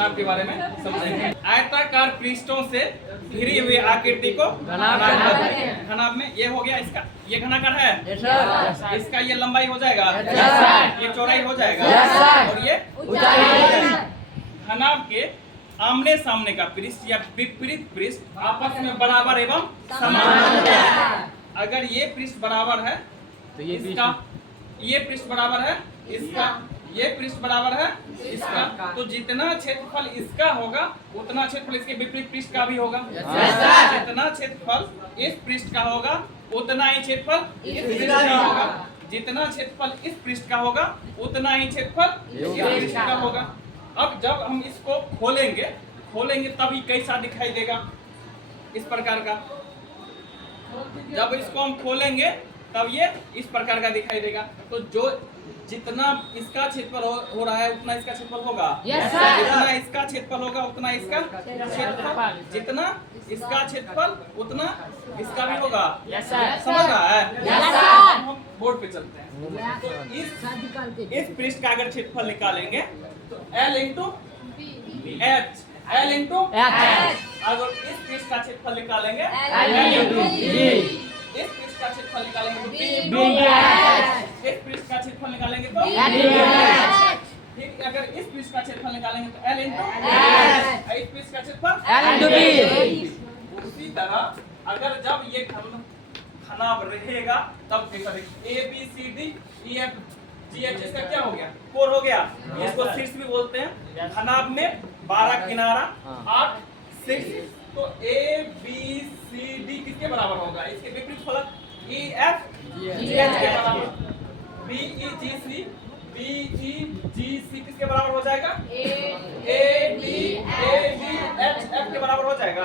घनाभ के बारे में समझेंगे। आयताकार पृष्ठों से घिरी हुई आकृति को घनाभ में ये हो गया। इसका ये घनाकार है, इसका ये लंबाई हो जाएगा, ये चौड़ाई हो जाएगा और ये घनाभ के आमने सामने का पृष्ठ या विपरीत पृष्ठ आपस में बराबर एवं समान है। अगर ये पृष्ठ बराबर है तो ये पृष्ठ बराबर है इसका, ये पृष्ठ बराबर है इसका, तो जितना क्षेत्रफल इसका होगा उतना क्षेत्रफल इसके विपरीत पृष्ठ का भी होगा। जितना क्षेत्रफल इस पृष्ठ का होगा उतना ही क्षेत्रफल इस पृष्ठ का होगा। जितना क्षेत्रफल इस पृष्ठ का होगा उतना ही क्षेत्रफल इस पृष्ठ का होगा। अब जब हम इसको खोलेंगे तब ये कैसा दिखाई देगा, इस प्रकार का। जब इसको हम खोलेंगे तब ये इस प्रकार का दिखाई देगा। तो जो जितना इसका क्षेत्रफल हो रहा है उतना इसका क्षेत्रफल होगा। जितना इसका क्षेत्रफल होगा उतना इसका क्षेत्रफल, जितना इसका क्षेत्रफल उतना इसका भी होगा। समझ रहा है? हम बोर्ड पे चलते हैं। तो इस पृष्ठ का अगर क्षेत्रफल निकालेंगे तो L into H, L into H। अगर इस पृष्ठ का क्षेत्रफल निकालेंगे L इंटू B, इस पृष्ठ का क्षेत्रफल निकालेंगे तो B इंटू H, इस पृष्ठ का क्षेत्रफल निकालेंगे तो L इंटू H। ठीक, अगर इस पृष्ठ का क्षेत्रफल निकालेंगे तो L इंटू H, इस पृष्ठ का क्षेत्रफल L इंटू B। उसी तरह अगर जब ये घनाभ रहेगा तब कैसा देखें, A B C D E F G H, इसका क्या हो गया, कोर हो गया। इसको शीर्ष भी बोलते हैं। घनाभ में 12 किनारा 8 शीर्ष, तो A B C D किसके बराबर होगा, इसके विपरीत फलक E F G H के बराबर। B E G C B E G C किसके बराबर हो जाएगा, A B H F के बराबर हो जाएगा।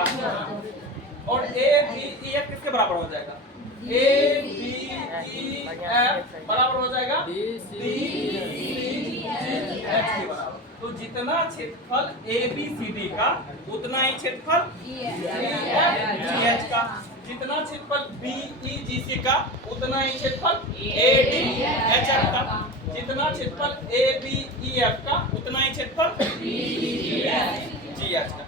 और A B E F किसके बराबर हो जाएगा, A B E F बराबर हो जाएगा D C G H के बराबर। तो जितना क्षेत्रफल A B C D का उतना ही क्षेत्रफल E F G H का, जितना क्षेत्रफल B E G C का उतना ही क्षेत्रफल A D H F का, जितना क्षेत्रफल A B E F का उतना ही क्षेत्रफल B E F G H का।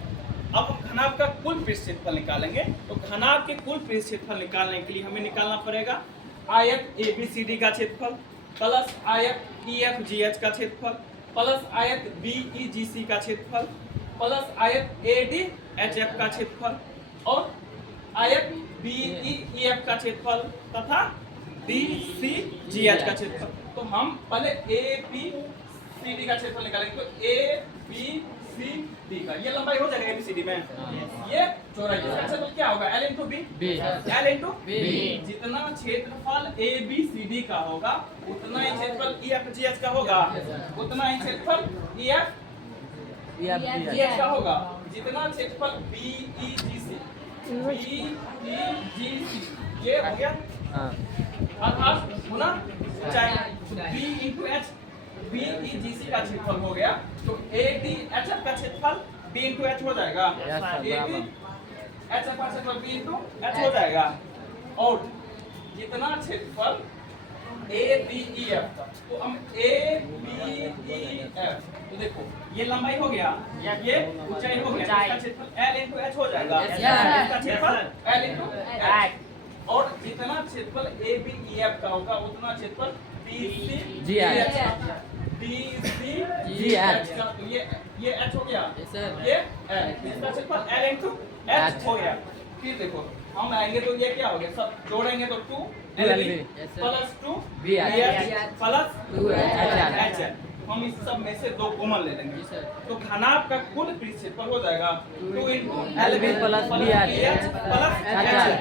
अब हम घनाभ का कुल पृष्ठ क्षेत्रफल निकालेंगे। तो घनाभ के कुल पृष्ठ क्षेत्रफल निकालने के लिए हमें निकालना पड़ेगा आयत ABCD का क्षेत्रफल प्लस आयत EFGH का क्षेत्रफल प्लस आयत BEGC का क्षेत्रफल प्लस आयत ADHF का क्षेत्रफल और आयत BEEF का क्षेत्रफल तथा DCGH का क्षेत्रफल। तो हम पहले ABCD का क्षेत्रफल निकालेंगे। तो ABCD का ये लंबाई हो जाएगा ABCD में, ये चौड़ाई, इसका क्षेत्रफल क्या होगा, L into B। L into B। जितना क्षेत्रफल ABCD का होगा उतना ही क्षेत्रफल EFGH का होगा, उतना ही क्षेत्रफल EFGH का होगा। जितना क्षेत्रफल BEGC ये हो गया अर्थात होना चाहिए B इंटू H BEGC का क्षेत्रफल हो गया। तो ADHF का क्षेत्रफल B इंटू H हो जाएगा, ADHF का क्षेत्रफल B इंटू H हो जाएगा। और जितना क्षेत्रफल ABEF का, तो हम ABEF, तो देखो ये लंबाई हो गया, ये ऊंचाई हो गया, इसका क्षेत्रफल L इंटू H हो जाएगा, इसका क्षेत्रफल L इंटू H। और जितना क्षेत्रफल ABEF का होगा उतना क्षेत्रफल DCGH का, तो ये H हो गया, ये L, इसका क्षेत्रफल L इंटू H हो गया। फिर देखो हम आएंगे तो ये क्या हो गया, सब जोड़ेंगे तो 2LB plus 2BH plus 2HH। हम इस सब में से 2 कॉमन ले लेंगे। तो घनाभ का कुल पृष्ठ क्षेत्रफल हो जाएगा 2 into LB plus BH plus HH।